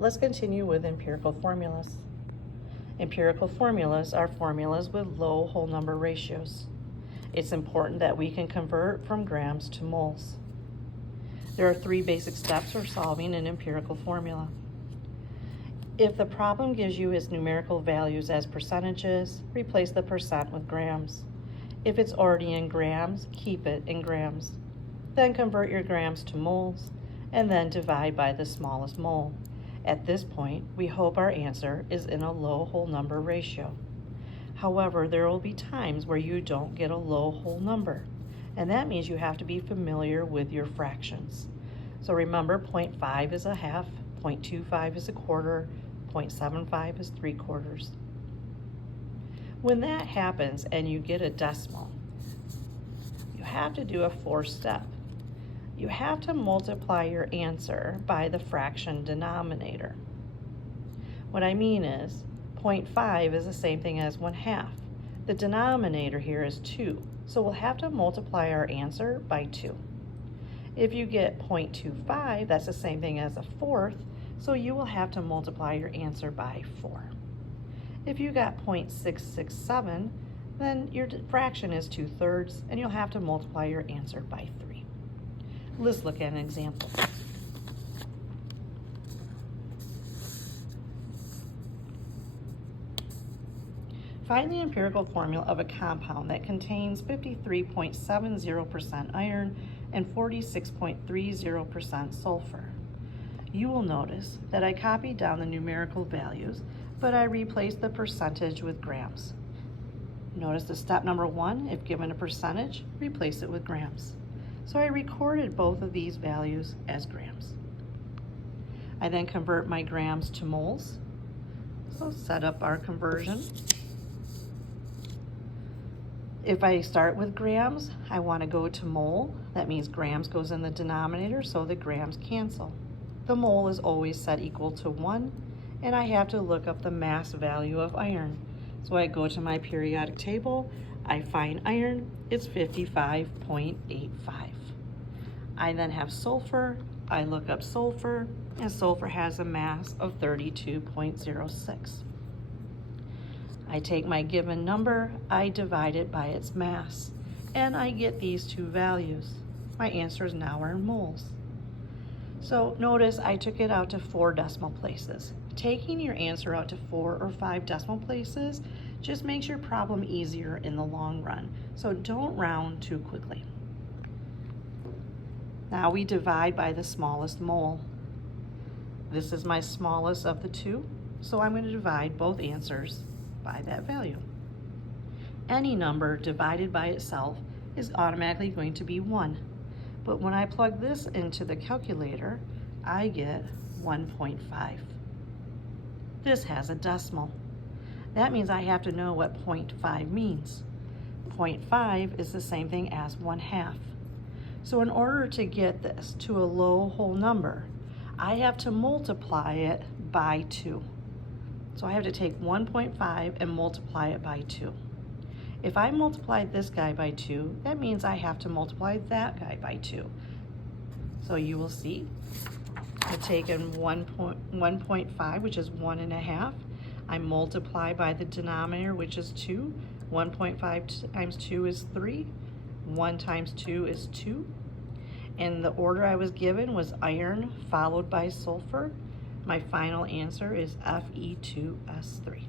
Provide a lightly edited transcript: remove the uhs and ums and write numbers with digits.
let's continue with empirical formulas. Empirical formulas are formulas with low whole number ratios. It's important that we can convert from grams to moles. There are 3 basic steps for solving an empirical formula. If the problem gives you its numerical values as percentages, replace the percent with grams. If it's already in grams, keep it in grams. Then convert your grams to moles, and then divide by the smallest mole. At this point, we hope our answer is in a low whole number ratio. However, there will be times where you don't get a low whole number, and that means you have to be familiar with your fractions. So remember, 0.5 is a half, 0.25 is a quarter, 0.75 is 3/4. When that happens and you get a decimal, you have to do a 4th step. You have to multiply your answer by the fraction denominator. What I mean is, 0.5 is the same thing as 1/2. The denominator here is 2, so we'll have to multiply our answer by 2. If you get 0.25, that's the same thing as a 1/4, so you will have to multiply your answer by 4. If you got 0.667, then your fraction is 2/3, and you'll have to multiply your answer by 3. Let's look at an example. Find the empirical formula of a compound that contains 53.70% iron and 46.30% sulfur. You will notice that I copied down the numerical values, but I replaced the percentage with grams. Notice the step number 1, if given a percentage, replace it with grams. So I recorded both of these values as grams. I then convert my grams to moles. So set up our conversion. If I start with grams, I want to go to mole. That means grams goes in the denominator, so the grams cancel. The mole is always set equal to 1, and I have to look up the mass value of iron. So I go to my periodic table, I find iron, it's 55.85. I then have sulfur, I look up sulfur, and sulfur has a mass of 32.06. I take my given number, I divide it by its mass, and I get these 2 values. My answers now are in moles. So notice I took it out to 4 decimal places. Taking your answer out to 4 or 5 decimal places just makes your problem easier in the long run. So don't round too quickly. Now we divide by the smallest mole. This is my smallest of the 2, so I'm going to divide both answers by that value. Any number divided by itself is automatically going to be 1. But when I plug this into the calculator, I get 1.5. This has a decimal. That means I have to know what 0.5 means. 0.5 is the same thing as 1/2. So in order to get this to a low whole number, I have to multiply it by 2. So I have to take 1.5 and multiply it by 2. If I multiply this guy by 2, that means I have to multiply that guy by 2. So you will see I've taken 1.5, which is 1.5. I multiply by the denominator, which is 2. 1.5 times 2 is 3. 1 times 2 is 2. And the order I was given was iron followed by sulfur. My final answer is Fe2S3.